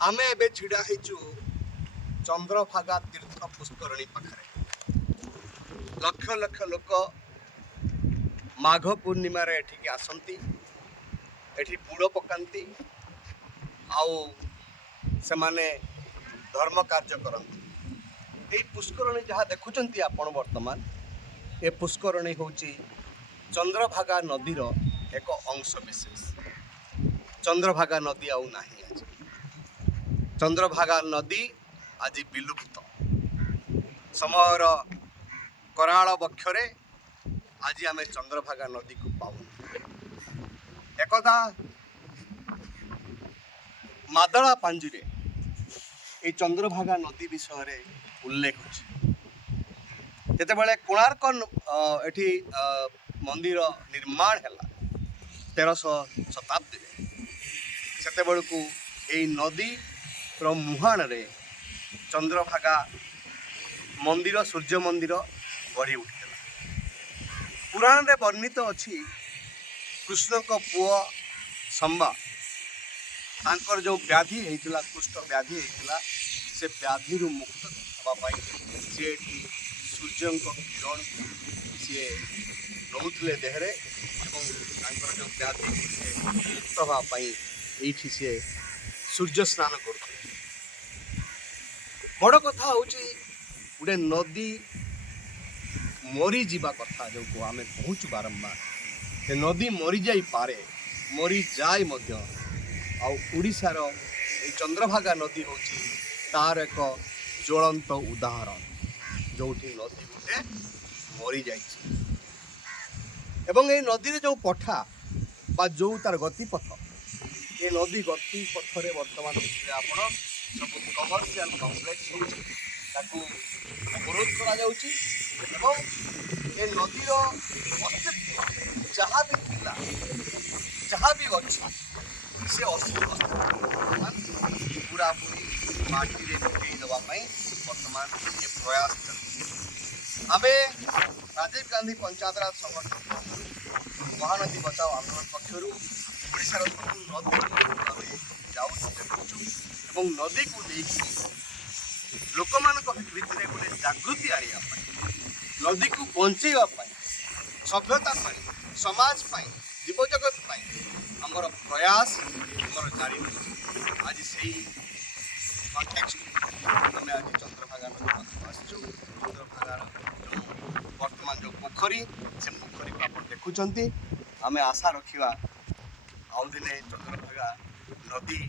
आमे एबे छिड़ा हेचु चंद्रभागा तीर्थ पुष्करणी पाखरे लक्ष लक्ष लोक माघ पूर्णिमा रे एठी आसंती एठी बुड़ पकांती आउ से माने धर्म कार्य करंती। ए पुष्करणी जहाँ देखुचंती आपण वर्तमान ए पुष्करणी होची चंद्रभागा नदीर एक अंश विशेष। चंद्रभागा नदी आउ नाही आज। चंद्रभागा नदी आज विलुप्त समयर कराल बक्षरे आज आम चंद्रभागा नदी को पाऊन। एकदा मादला पांजुरे ये चंद्रभागा नदी विषय उल्लेख होछि। जेतेबेले कोणार्क एठी मंदिर निर्माण हैला 1300 शताब्दी सेतेबेलकु एई नदी मुहाण रे चंद्रभागा मंदिर सूर्य मंदिर गढ़ी उठिला। पुराण रे वर्णित अछि कृष्ण को पुआ संबा तांकर जो व्याधि हेतिला कुष्ठ व्याधि हेतिला से व्याधि रु मुक्त हवा पाई से सूर्य को किरण से नौथले देहरे एवं तांकर जो व्याधि से मुक्त हवा पाई एठी से सूर्य स्नान करते। बड़ कथा होची गोटे नदी मरी जीवा कथा जो को आमे पहुँचु बारंबार से नदी मरी जाई पारे मरी जाए मध्य ओडिशार ए चंद्रभागा नदी होची तार एक ज्वलंत उदाहरण जोठी नदी गोटे मरी जाइछि एवं ए नदी रे जो पठा बा जो तार गतिपथ ए नदी गतिपथरे वर्तमान देखिले आपण सब कमर्शियल कम्प्लेक्स होची ताकू अवरोध करा जाउची एवं ए नदीर अस्तित्व जहाँ भी थिला जहाँ भी अच्छी से अस्तित्व पूरा पूरी माटी रे मिटेई देवा पई वर्तमान ये प्रयास कर आमे राजीव गांधी पंचायत राज संगठन महानदी बचाओ आंदोलन पक्षर ओडिशार नदी जाऊँ नदी को लेकिन लोक मान भितर गोटे जागृति आने नदी को बंचेवा सभ्यता समाज जीवजगत आमर प्रयास आमर जारी आज से आम आज चंद्रभागा नदी आसचु चंद्रभागार जो वर्तमान जो पोखरी से पोखरी को आप देखुं आम आशा रखा आउ दिने चंद्रभागा नदी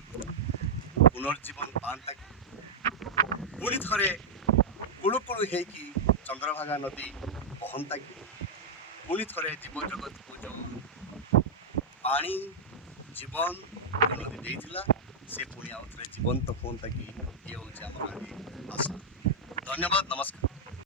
पुनर्जीवन पाता कि पुणी थे कुलुकुलु होगी चंद्रभागा नदी बहंता कि पुणी थे जीवजगत को जो पानी जीवन नदी देइथिला से पुणी आउ थे जीवंत होता कि ये हूँ आम आशा। धन्यवाद, नमस्कार।